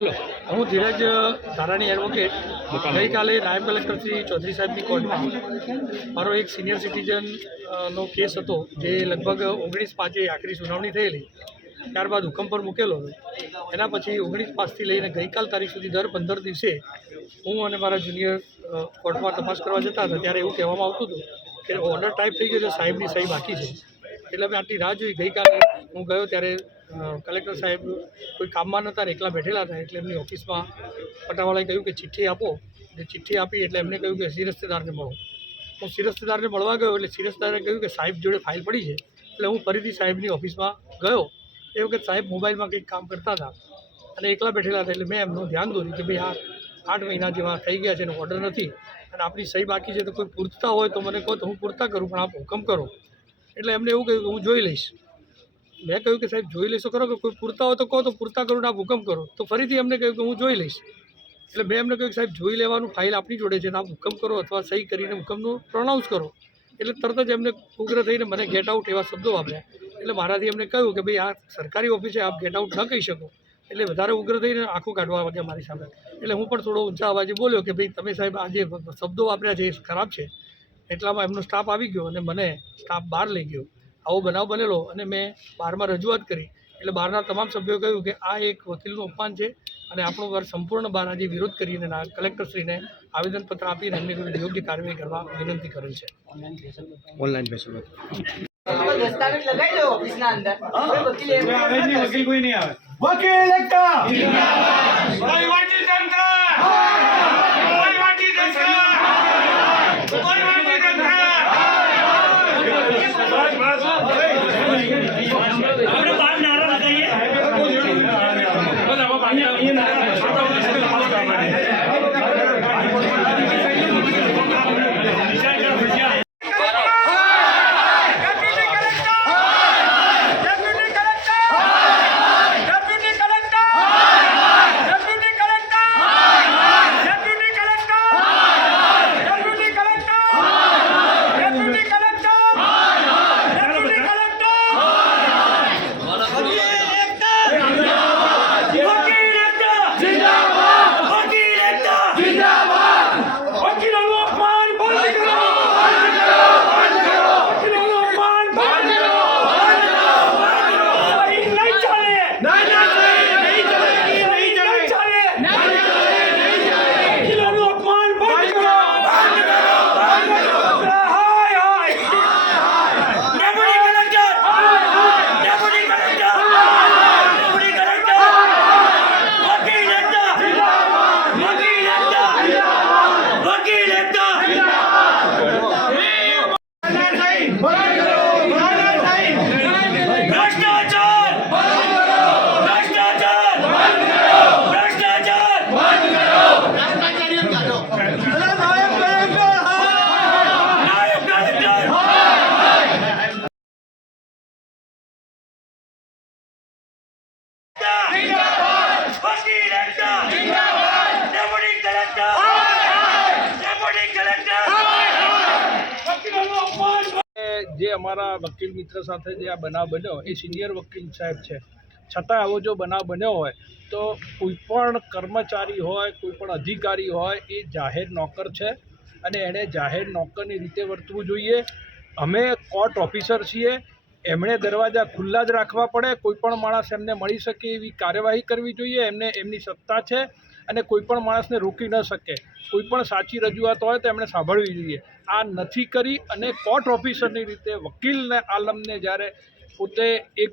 હું ધીરજ ધારાણી એડવોકેટ ગઈકાલે નાયબ કલેક્ટર શ્રી ચૌધરી સાહેબની કોર્ટમાં મારો એક સિનિયર સિટીઝન નો કેસ હતો જે લગભગ ઓગણીસ પાંચે આખરી સુનાવણી થયેલી. ત્યારબાદ હુકમ પર મૂકેલો હતો. એના પછી ઓગણીસ પાંચથી લઈને ગઈકાલ તારીખ સુધી દર પંદર દિવસે હું અને મારા જુનિયર કોર્ટમાં તપાસ કરવા જતા હતા. ત્યારે એવું કહેવામાં આવતું હતું કે ઓર્ડર ટાઈપ થઈ ગયો છે સાહેબની સહી બાકી છે. એટલે અમે આટલી રાહ જોઈ ગઈકાલે. હું ગયો ત્યારે કલેક્ટર સાહેબ કોઈ કામમાં નહોતા ને એકલા બેઠેલા હતા એટલે એમની ઓફિસમાં પટાવાળાએ કહ્યું કે ચિઠ્ઠી આપો. એટલે ચિઠ્ઠી આપી એટલે એમને કહ્યું કે શિરસ્તેદારને મળો. હું શિરસ્તેદારને મળવા ગયો એટલે શિરસ્તેદારે કહ્યું કે સાહેબ જોડે ફાઇલ પડી છે. એટલે હું ફરીથી સાહેબની ઓફિસમાં ગયો. એ વખત સાહેબ મોબાઈલમાં કંઈક કામ કરતા હતા અને એકલા બેઠેલા હતા એટલે મેં એમનું ધ્યાન દોર્યું કે ભાઈ, આ આઠ મહિના જેવા થઈ ગયા છે એનો ઓર્ડર નથી અને આપણી સહી બાકી છે તો કોઈ પૂરતા હોય તો મને કહો તો હું પૂરતા કરું, પણ આપ હુકમ કરો. એટલે એમને એવું કહ્યું કે હું જોઈ લઈશ. મેં કહ્યું કે સાહેબ જોઈ લેશો ખરો કે કોઈ પૂરતા હોય તો કહો તો પૂરતા કરો ને હુકમ કરો. તો ફરીથી એમને કહ્યું કે હું જોઈ લઈશ. એટલે મેં એમને કહ્યું કે સાહેબ જોઈ લેવાનું ફાઇલ આપણી જોડે છે આપ હુકમ કરો અથવા સહી કરીને હુકમનું પ્રોનાઉન્સ કરો. એટલે તરત જ એમને ઉગ્ર થઈને મને ગેટ આઉટ એવા શબ્દો વાપર્યા. એટલે મારાથી એમને કહ્યું કે ભાઈ આ સરકારી ઓફિસે આપ ગેટ આઉટ ન કહી શકો. એટલે વધારે ઉગ્ર થઈને આંખો કાઢવા વાગ્યા મારી સામે. એટલે હું પણ થોડો ઊંચા અવાજે બોલ્યો કે ભાઈ તમે સાહેબ આ જે શબ્દો વાપર્યા છે એ ખરાબ છે. એટલામાં એમનો સ્ટાફ આવી ગયો અને મને સ્ટાફ બહાર લઈ ગયો. આવો બનાવ બનેલો અને મેં બહારમાં રજૂઆત કરી. એટલે બહારના તમામ સભ્યોએ કહ્યું કે આ એક વકીલનું અપમાન છે અને આપણો વર્ગ સંપૂર્ણ બહાર આજે વિરોધ કરીને ના કલેક્ટરશ્રીને આવેદનપત્ર આપીને એમની વિરુદ્ધ યોગ્ય કાર્યવાહી કરવા વિનંતી કરેલ છે. ઓનલાઈન બેસવું દસ્તાવેજ લગાવી દો ઓફિસના અંદર. વકીલ કોઈ નહીં આવે. વકીલ એકતા! વહીવટી તંત્ર! વહીવટી તંત્ર વહીવટી તંત્ર આપણે બહાર નારા લગાઈએ વકીલ એકતા વકીલ એકતા વકીલોનું અપમાન બંધ કરો વકીલોનું અપમાન બંધ કરો અહીં નહીં ચાલે નહીં ચાલે વકીલોનું અપમાન બંધ કરો હાય હાય deputy collector deputy collector deputy collector વકીલ એકતા વકીલ એકતા વકીલ એકતા ભ્રષ્ટાચાર ભ્રષ્ટાચાર ભ્રષ્ટાચાર નાયબ કલેક્ટર વકીલ એકતા ડેપ્યુટી કલેક્ટર ડેપ્યુટી કલેક્ટર વકીલોનું અપમાન જે અમારા વકીલ મિત્ર સાથે જે આ બનાવ બન્યો એ સિનિયર વકીલ સાહેબ છે. છતાં આવો જો બનાવ બન્યો હોય, તો કોઈ પણ કર્મચારી હોય, કોઈ પણ અધિકારી હોય, એ જાહેર નોકર છે અને એણે જાહેર નોકરની રીતે વર્તવું જોઈએ. અમે કોર્ટ ઓફિસર છીએ, એમણે દરવાજા ખુલ્લા જ રાખવા પડે. કોઈ પણ માણસ એમને મળી શકે એવી કાર્યવાહી કરવી જોઈએ. એમને એમની સત્તા છે અને કોઈ પણ માણસને રોકી ન શકે. કોઈ પણ સાચી રજૂઆત હોય તો એમણે સાંભળવી જોઈએ. આ નથી કરી અને કોર્ટ ઓફિસરની રીતે વકીલને, આલમને જ્યારે પોતે એક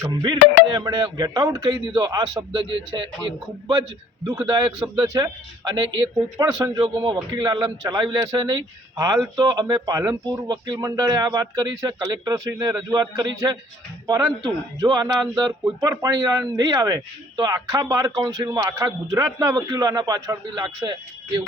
ગંભીર રીતે એમણે ગેટ આઉટ કહી દીધો. આ શબ્દ જે છે એ ખૂબ જ દુઃખદાયક શબ્દ છે અને એ કોઈ પણ સંજોગોમાં વકીલ આલમ ચલાવી લેશે નહીં. હાલ તો અમે પાલનપુર વકીલ મંડળે આ વાત કરી છે કલેક્ટરશ્રીને રજૂઆત કરી છે. પરંતુ જો આના અંદર કોઈ પણ પરિણામ નહીં આવે તો આખા બાર કાઉન્સિલમાં આખા ગુજરાતના વકીલો આના પાછળ બી લાગશે એવું